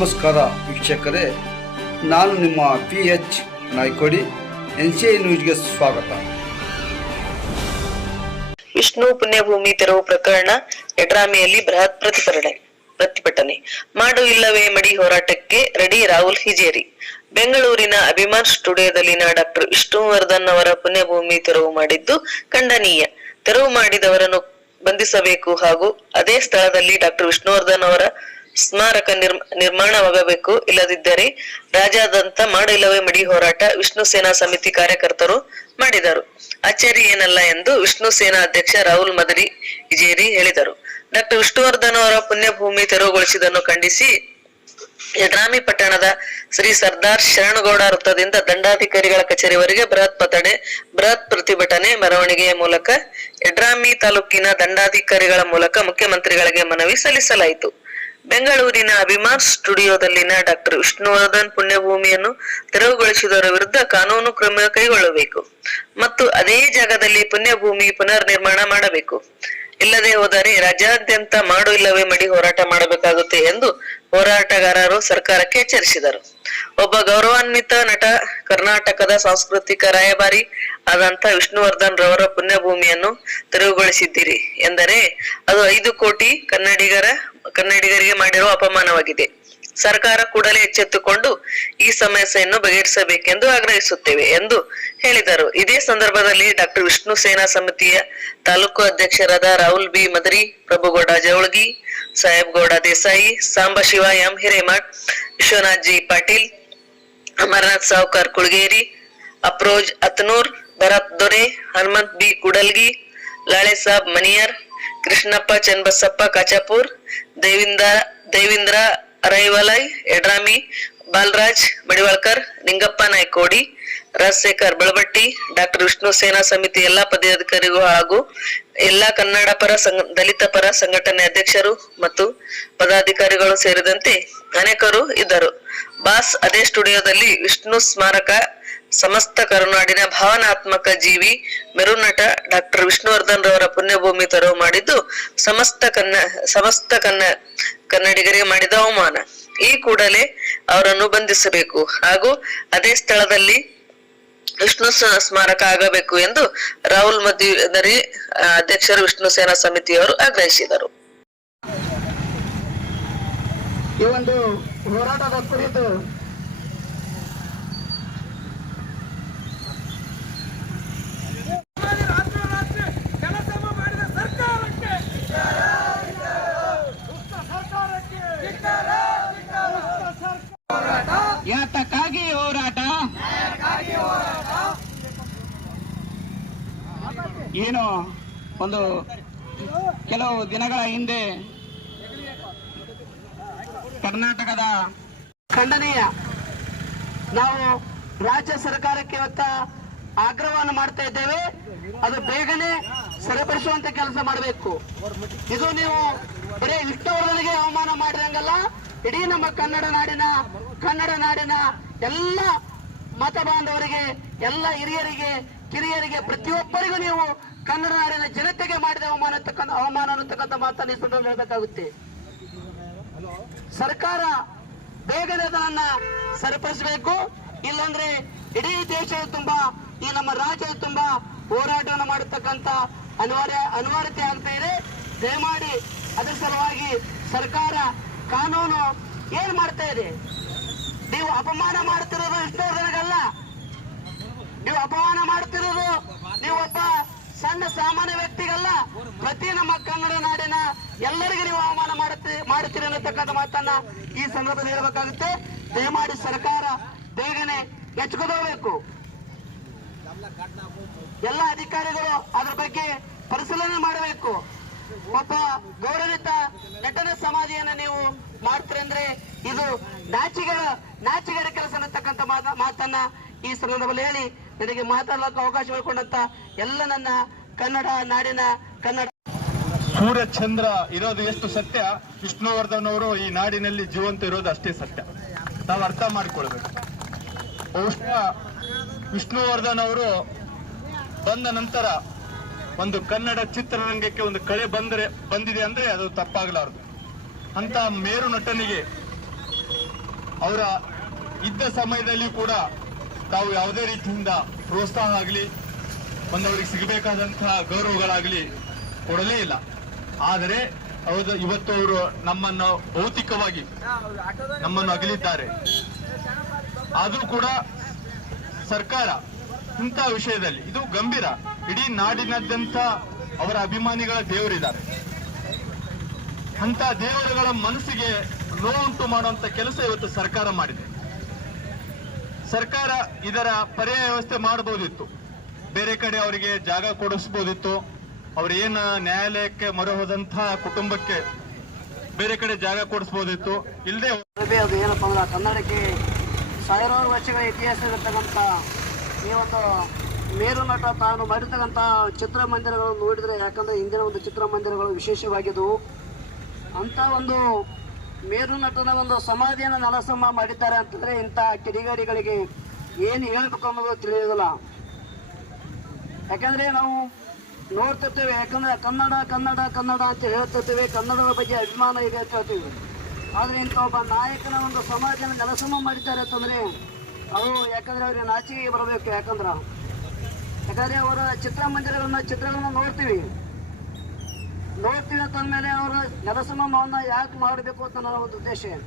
ನಮಸ್ಕಾರ ವೀಕ್ಷಕರೇ, ನಾನು ನಿಮ್ಮ P H Naykodi N C I ನ್ಯೂಸ್ಗೆ ಸ್ವಾಗತ. ವಿಷ್ಣು ಪುಣ್ಯಭೂಮಿ ತೆರವು ಪ್ರಕರಣ, ಎಡ್ರಾಮಿಯಲ್ಲಿ ಬೃಹತ್ ಪ್ರತಿಭಟನೆ ಪ್ರತಿಭಟನೆ. ಮಾಡು ಇಲ್ಲವೇ ಮಡಿ ಹೋರಾಟಕ್ಕೆ ರೆಡಿ ರಾಹುಲ್ ಹಿಜೇರಿ. ಬೆಂಗಳೂರಿನ ಅಭಿಮಾನ್ ಸ್ಟುಡಿಯೋದಲ್ಲಿನ ಡಾಕ್ಟರ್ ವಿಷ್ಣುವರ್ಧನ್ ಅವರ ಪುಣ್ಯಭೂಮಿ ತೆರವು ಮಾಡಿದ್ದು ಖಂಡನೀಯ. ತೆರವು ಮಾಡಿದವರನ್ನು ಬಂಧಿಸಬೇಕು ಹಾಗೂ ಅದೇ ಸ್ಥಳದಲ್ಲಿ ಡಾಕ್ಟರ್ ವಿಷ್ಣುವರ್ಧನ್ ಅವರ ಸ್ಮಾರಕ ನಿರ್ ನಿರ್ಮಾಣವಾಗಬೇಕು ಇಲ್ಲದಿದ್ದರೆ ರಾಜ್ಯಾದ್ಯಂತ ಮಾಡಿಲ್ಲವೇ ಮಡಿ ಹೋರಾಟ ವಿಷ್ಣು ಸೇನಾ ಸಮಿತಿ ಕಾರ್ಯಕರ್ತರು ಮಾಡಿದರು. ಅಚ್ಚರಿ ಏನಲ್ಲ ಎಂದು ವಿಷ್ಣು ಸೇನಾ ಅಧ್ಯಕ್ಷ ರಾಹುಲ್ ಮದರಿ ಇಜೇರಿ ಹೇಳಿದರು. ಡಾಕ್ಟರ್ ವಿಷ್ಣುವರ್ಧನ್ ಅವರ ಪುಣ್ಯಭೂಮಿ ತೆರವುಗೊಳಿಸಿದ್ದನ್ನು ಖಂಡಿಸಿ ಯಡ್ರಾಮಿ ಪಟ್ಟಣದ ಶ್ರೀ ಸರ್ದಾರ್ ಶರಣಗೌಡ ವೃತ್ತದಿಂದ ದಂಡಾಧಿಕಾರಿಗಳ ಕಚೇರಿವರೆಗೆ ಬೃಹತ್ ಪತಡೆ ಬೃಹತ್ ಪ್ರತಿಭಟನೆ ಮೆರವಣಿಗೆಯ ಮೂಲಕ ಯಡ್ರಾಮಿ ತಾಲೂಕಿನ ದಂಡಾಧಿಕಾರಿಗಳ ಮೂಲಕ ಮುಖ್ಯಮಂತ್ರಿಗಳಿಗೆ ಮನವಿ ಸಲ್ಲಿಸಲಾಯಿತು. ಬೆಂಗಳೂರಿನ ಅಭಿಮಾನ್ ಸ್ಟುಡಿಯೋದಲ್ಲಿನ ಡಾಕ್ಟರ್ ವಿಷ್ಣುವರ್ಧನ್ ಪುಣ್ಯಭೂಮಿಯನ್ನು ತೆರವುಗೊಳಿಸಿದವರ ವಿರುದ್ಧ ಕಾನೂನು ಕ್ರಮ ಕೈಗೊಳ್ಳಬೇಕು. ಮತ್ತು ಅದೇ ಜಾಗದಲ್ಲಿ ಪುಣ್ಯಭೂಮಿ ಪುನರ್ ನಿರ್ಮಾಣ ಮಾಡಬೇಕು. ಇಲ್ಲದೆ ಹೋದರೆ ರಾಜ್ಯಾದ್ಯಂತ ಮಾಡು ಇಲ್ಲವೇ ಮಡಿ ಹೋರಾಟ ಮಾಡಬೇಕಾಗುತ್ತೆ ಎಂದು ಹೋರಾಟಗಾರರು ಸರ್ಕಾರಕ್ಕೆ ಎಚ್ಚರಿಸಿದರು. ಒಬ್ಬ ಗೌರವಾನ್ವಿತ ನಟ ಕರ್ನಾಟಕದ ಸಾಂಸ್ಕೃತಿಕ ರಾಯಭಾರಿ ಆದಂತ ವಿಷ್ಣುವರ್ಧನ್ ರವರ ಪುಣ್ಯಭೂಮಿಯನ್ನು ತೆರವುಗೊಳಿಸಿದ್ದೀರಿ. ಎಂದರೆ ಅದು ಐದು ಕೋಟಿ ಕನ್ನಡಿಗರ, ಕನ್ನಡಿಗರಿಗೆ ಮಾಡಿರುವ ಅಪಮಾನವಾಗಿದೆ. ಸರ್ಕಾರ ಕೂಡಲೇ ಎಚ್ಚೆತ್ತುಕೊಂಡು ಈ ಸಮಸ್ಯೆಯನ್ನು ಬಗೆಹರಿಸಬೇಕೆಂದು ಆಗ್ರಹಿಸುತ್ತೇವೆ ಎಂದು ಹೇಳಿದರು. ಇದೇ ಸಂದರ್ಭದಲ್ಲಿ ಡಾಕ್ಟರ್ ವಿಷ್ಣು ಸೇನಾ ಸಮಿತಿಯ ತಾಲೂಕು ಅಧ್ಯಕ್ಷರಾದ Rahul B. Madari, Prabhugouda Javalagi Saheb Gouda Desai Sambashiva M. Hiremath, Vishwanath G. Patil, Amarnath Savkar Kulageri, Afroz Atnur, Bharat Dore, Hanumanth B. Kudalgi, Lale Sab Maniyar, Krishnappa Channabasappa Kachapur, ದೇವಿಂದ, Devindra ರೈವಲೈ Yadrami Balaraj, Madivalkar, Ningappa Naykodi, Rajashekhar Balabatti, doctor Vishnu ಸೇನಾ ಸಮಿತಿ ಎಲ್ಲಾ ಪದಾಧಿಕಾರಿಗಳು ಹಾಗೂ ಎಲ್ಲಾ ಕನ್ನಡ ಪರ ದಲಿತ ಪರ ಸಂಘಟನೆ ಅಧ್ಯಕ್ಷರು ಮತ್ತು ಪದಾಧಿಕಾರಿಗಳು ಸೇರಿದಂತೆ ಅನೇಕರು ಇದ್ದರು. ಬಾಸ್ ಅದೇ ಸ್ಟುಡಿಯೋದಲ್ಲಿ ವಿಷ್ಣು ಸ್ಮಾರಕ ಸಮಸ್ತ ಕರುನಾಡಿನ ಭಾವನಾತ್ಮಕ ಜೀವಿ ಮೆರುನಟ ಡಾಕ್ಟರ್ ವಿಷ್ಣುವರ್ಧನ್ ರವರ ಪುಣ್ಯಭೂಮಿ ತರವು ಮಾಡಿದ್ದು, ಸಮಸ್ತ ಕನ್ನ ಸಮಸ್ತ ಕನ್ನ, ಕನ್ನಡಿಗರಿಗೆ ಮಾಡಿದ ಅವಮಾನ. ಈ ಕೂಡಲೇ ಅವರನ್ನು ಬಂಧಿಸಬೇಕು. ಹಾಗೂ ಅದೇ ಸ್ಥಳದಲ್ಲಿ ವಿಷ್ಣು ಸ್ಮಾರಕ ಆಗಬೇಕು ಎಂದು ರಾಹುಲ್ ಮದ್ವಿ ಅಧ್ಯಕ್ಷರು ವಿಷ್ಣು ಸೇನಾ ಸಮಿತಿಯವರು ಆಗ್ರಹಿಸಿದರು. ಈ ಒಂದು ಹೋರಾಟದ ಕುರಿತು ರಾತ್ರೋರಾತ್ರಿ ಕೆಲಸಮ ಮಾಡಿದ ಸರ್ಕಾರಕ್ಕೆ ದುಷ್ಟ ಸರ್ಕಾರಕ್ಕೆ ದುಷ್ಟ ಸರ್ಕಾರ ಯಾತಕ್ಕಾಗಿ ಹೋರಾಟ ಏನು ಒಂದು ಕೆಲವು ದಿನಗಳ ಹಿಂದೆ ಕರ್ನಾಟಕದ ಖಂಡನೀಯ ನಾವು ರಾಜ್ಯ ಸರ್ಕಾರಕ್ಕೆ ಇವತ್ತ ಆಗ್ರಹವನ್ನು ಮಾಡ್ತಾ ಇದ್ದೇವೆ. ಅದು ಬೇಗನೆ ಸರಿಪಡಿಸುವಂತ ಕೆಲಸ ಮಾಡಬೇಕು. ಇದು ನೀವು ಬರೀ ಇಷ್ಟವರಿಗೆ ಅವಮಾನ ಮಾಡಿದಂಗಲ್ಲ ಇಡೀ ನಮ್ಮ ಕನ್ನಡ ನಾಡಿನ ಕನ್ನಡ ನಾಡಿನ ಎಲ್ಲ ಮತ ಬಾಂಧವರಿಗೆ, ಎಲ್ಲ ಹಿರಿಯರಿಗೆ ಕಿರಿಯರಿಗೆ ಪ್ರತಿಯೊಬ್ಬರಿಗೂ ನೀವು ಕನ್ನಡ ನಾಡಿನ ಜನತೆಗೆ ಮಾಡಿದ ಅವಮಾನ ಅವಮಾನ ಅನ್ನತಕ್ಕಂಥ ಮಾತನ್ನು ಈ ಸಂದರ್ಭದಲ್ಲಿ ಹೇಳಬೇಕಾಗುತ್ತೆ. ಸರ್ಕಾರ ಬೇಗನೆ ಅದನ್ನ ಸರಿಪಡಿಸಬೇಕು. ಇಲ್ಲಾಂದ್ರೆ ಇಡೀ ದೇಶದ ತುಂಬಾ, ಈ ನಮ್ಮ ರಾಜ್ಯದ ತುಂಬಾ ಹೋರಾಟವನ್ನು ಮಾಡತಕ್ಕಂತ ಅನಿವಾರ್ಯ, ಅನಿವಾರ್ಯತೆ ಆಗ್ತಾ ಇದೆ. ದಯಮಾಡಿ ಅದರ ಸಲುವಾಗಿ ಸರ್ಕಾರ ಕಾನೂನು ಏನ್ ಮಾಡ್ತಾ ಇದೆ? ನೀವು ಅಪಮಾನ ಮಾಡ್ತಿರೋದು ವಿಷ್ಣುವರ್ಧನಿಗಲ್ಲ ನೀವು ಅಪಮಾನ ಮಾಡುತ್ತಿರೋದು ನೀವು ಒಬ್ಬ ಸಣ್ಣ ಸಾಮಾನ್ಯ ವ್ಯಕ್ತಿಗಲ್ಲ. ಪ್ರತಿ ನಮ್ಮ ಕನ್ನಡ ನಾಡಿನ ಎಲ್ಲರಿಗೂ ನೀವು ಅವಮಾನ ಮಾಡುತ್ತಿ, ಮಾಡುತ್ತೀರಿ ಅನ್ನತಕ್ಕಂಥ ಮಾತನ್ನ ಈ ಸಂದರ್ಭದಲ್ಲಿ ಹೇಳಬೇಕಾಗುತ್ತೆ. ದಯಮಾಡಿ ಸರ್ಕಾರ ಬೇಗನೆ ಎಚ್ಚೆತ್ತುಕೋಬೇಕು ಎಲ್ಲ ಅಧಿಕಾರಿಗಳು ಅದರ ಬಗ್ಗೆ ಪರಿಶೀಲನೆ ಮಾಡಬೇಕು. ಒಬ್ಬ ಗೌರವಿತ ನಟನ ಸಮಾಧಿಯನ್ನ ನೀವು ಮಾಡ್ತೀರಂದ್ರೆ ಇದು ನಾಚಿಗೆ ನಾಚಿಗರ ಕೆಲಸ ಅನ್ನತಕ್ಕಂಥ ಮಾತ- ಮಾತನ್ನ ಈ ಸಂದರ್ಭದಲ್ಲಿ ಹೇಳಿ ನನಗೆ ಮಾತಾಡಲಿಕ್ಕೆ ಅವಕಾಶ ಮಾಡಿಕೊಂಡಂತ ಎಲ್ಲ ನನ್ನ ಕನ್ನಡ ನಾಡಿನ ಕನ್ನಡ ಸೂರ್ಯ ಚಂದ್ರ ಇರೋದು ಎಷ್ಟು ಸತ್ಯ? ವಿಷ್ಣುವರ್ಧನ್ ಅವರು ಈ ನಾಡಿನಲ್ಲಿ ಜೀವಂತ ಇರೋದು ಅಷ್ಟೇ ಸತ್ಯ. ನಾವು ಅರ್ಥ ಮಾಡಿಕೊಳ್ಬೇಕು. ಬಹುಶಃ ವಿಷ್ಣುವರ್ಧನ್ ಅವರು ಬಂದ ನಂತರ ಒಂದು ಕನ್ನಡ ಚಿತ್ರರಂಗಕ್ಕೆ ಒಂದು ಕಳೆ ಬಂದರೆ, ಬಂದಿದೆ ಅಂದ್ರೆ ಅದು ತಪ್ಪಾಗಲಾರದು. ಅಂತ ಮೇರು ನಟನಿಗೆ ಅವರ ಇದ್ದ ಸಮಯದಲ್ಲಿ ಕೂಡ ತಾವು ಯಾವುದೇ ರೀತಿಯಿಂದ ಪ್ರೋತ್ಸಾಹ ಆಗಲಿ, ಬಂದವರಿಗೆ ಸಿಗಬೇಕಾದಂತಹ ಗೌರವಗಳಾಗಲಿ ಕೊಡಲೇ ಇಲ್ಲ. ಆದರೆ ಹೌದು, ಇವತ್ತು ಅವರು ನಮ್ಮನ್ನು ಭೌತಿಕವಾಗಿ ನಮ್ಮನ್ನು ಅಗಲಿದ್ದಾರೆ. ಆದರೂ ಕೂಡ ಸರ್ಕಾರ ಇಂಥ ವಿಷಯದಲ್ಲಿ, ಇದು ಗಂಭೀರ, ಇಡೀ ನಾಡಿನಾದ್ಯಂತ ಅವರ ಅಭಿಮಾನಿಗಳ ದೇವರಿದ್ದಾರೆ. ಅಂತ ದೇವರುಗಳ ಮನಸ್ಸಿಗೆ ನೋವುಂಟು ಮಾಡುವಂತ ಕೆಲಸ ಇವತ್ತು ಸರ್ಕಾರ ಮಾಡಿದೆ. ಸರ್ಕಾರ ಇದರ ಪರ್ಯಾಯ ವ್ಯವಸ್ಥೆ ಮಾಡಬಹುದಿತ್ತು. ಬೇರೆ ಕಡೆ ಅವರಿಗೆ ಜಾಗ ಕೊಡಿಸಬಹುದಿತ್ತು. ಅವ್ರು ಏನ ನ್ಯಾಯಾಲಯಕ್ಕೆ ಮೊರೆ ಹೋದಂತಹ ಕುಟುಂಬಕ್ಕೆ ಬೇರೆ ಕಡೆ ಜಾಗ ಕೊಡಿಸಬಹುದಿತ್ತು. ಇಲ್ಲದೆ ಅದು ಏನಪ್ಪ ಅಂದ್ರೆ ಕನ್ನಡಕ್ಕೆ ಸಾವಿರಾರು ವರ್ಷಗಳ ಇತಿಹಾಸ ಇರತಕ್ಕಂಥ ಈ ಒಂದು ಮೇರು ನಟ ತಾನು ಮಾಡಿರ್ತಕ್ಕಂಥ ಚಿತ್ರಮಂದಿರಗಳನ್ನು ನೋಡಿದರೆ ಯಾಕಂದರೆ ಇಂದಿನ ಒಂದು ಚಿತ್ರಮಂದಿರಗಳು ವಿಶೇಷವಾಗಿದ್ದವು ಅಂಥ ಒಂದು ಮೇರು ನಟನ ಒಂದು ಸಮಾಧಿಯನ್ನು ನಲಸಮ ಮಾಡಿದ್ದಾರೆ ಅಂತಂದ್ರೆ ಇಂಥ ಕಿಡಿಗೇಡಿಗಳಿಗೆ ಏನು ಹೇಳಬೇಕು ಅನ್ನೋದು ತಿಳಿಯೋದಿಲ್ಲ ಯಾಕಂದ್ರೆ ನಾವು ನೋಡ್ತಿರ್ತೇವೆ, ಯಾಕಂದ್ರೆ ಕನ್ನಡ ಕನ್ನಡ ಕನ್ನಡ ಅಂತ ಹೇಳ್ತಿರ್ತೇವೆ, ಕನ್ನಡದ ಬಗ್ಗೆ ಅಭಿಮಾನ ಇದೆ ಅಂತ ಹೇಳ್ತೀವಿ. ಆದರೆ ಇಂಥ ಒಬ್ಬ ನಾಯಕನ ಒಂದು ಸಮಾಜನ ನೆಲಸಮ ಮಾಡಿದ್ದಾರೆ ಅಂತಂದರೆ ಅವರು ಯಾಕಂದರೆ ಅವ್ರಿಗೆ ನಾಚಿಕೆಗೆ ಬರಬೇಕು ಯಾಕಂದ್ರೆ? ಯಾಕಂದರೆ ಅವರ ಚಿತ್ರಮಂದಿರಗಳನ್ನ, ಚಿತ್ರಗಳನ್ನ ನೋಡ್ತೀವಿ. ನೋಡ್ತೀವಿ ಅಂತ ಅಂದಮೇಲೆ ಅವರು ನರಸಿಂಹ ಯಾಕೆ ಮಾಡಬೇಕು ಅಂತ ನನ್ನ ಒಂದು ಉದ್ದೇಶ ಏನು?